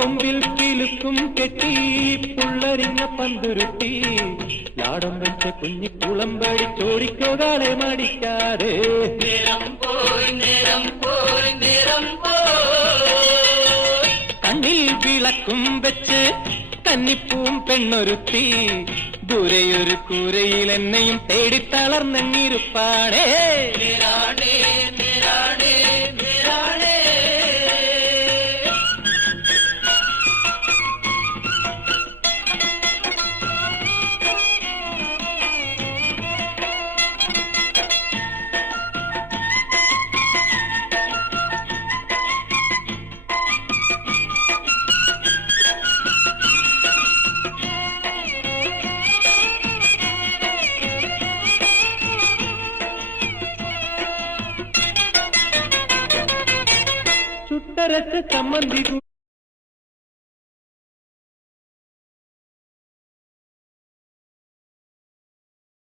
കൊമ്പിൽ കിലുക്കും കെട്ടി പുള്ളരിഞ്ഞ പന്തുരുട്ടി ലാടം വെച്ച കുഞ്ഞിക്കുളമ്പടി ചോടിക്കോകാലെ മടിക്കാതെ നേരം പോയി നേരം പോയി നേരം പോയി കണ്ണിൽ വിളക്കും വെച്ച് കന്നിപ്പൂം പെണ്ണൊരുത്തി ദൂരെയൊരു കൂരയിൽ എന്നെയും തേടി തളർന്നിരുപ്പാണേ നേരാണേ നേരാണേ നേരാണേ ചുട്ടരച്ച ചമ്മന്തി